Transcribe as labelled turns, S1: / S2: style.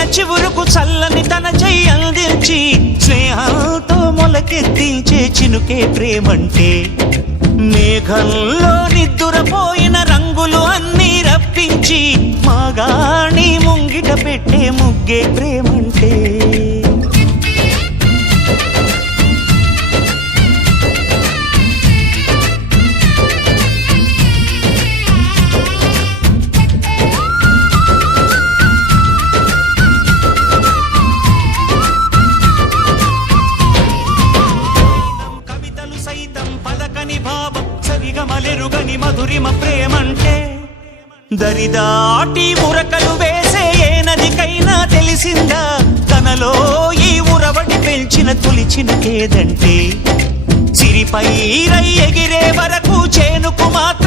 S1: చిన్న చివురుకు చల్లని తన చెయ్యి అందించి స్నేహాలతో మొలకెత్తించే చినుకే ప్రేమంటే. మేఘంలో నిద్దురపోయిన రంగులు అన్నీ రప్పించి మగాణి ముంగిట పెట్టే ముగ్గే ప్రేమంటే. కవితలు పలకని భావం సరిగమలెరుగని మధురిమ ప్రేమంటే. దరిదాటి ఉరకలు వేసే ఏ నదికైనా తెలిసిందా? తనలో ఈ ఉరవడి పెంచిన తొలిచిన కేదంటే సిరిపై రై ఎగిరే వరకు చేనుకు మాత్రం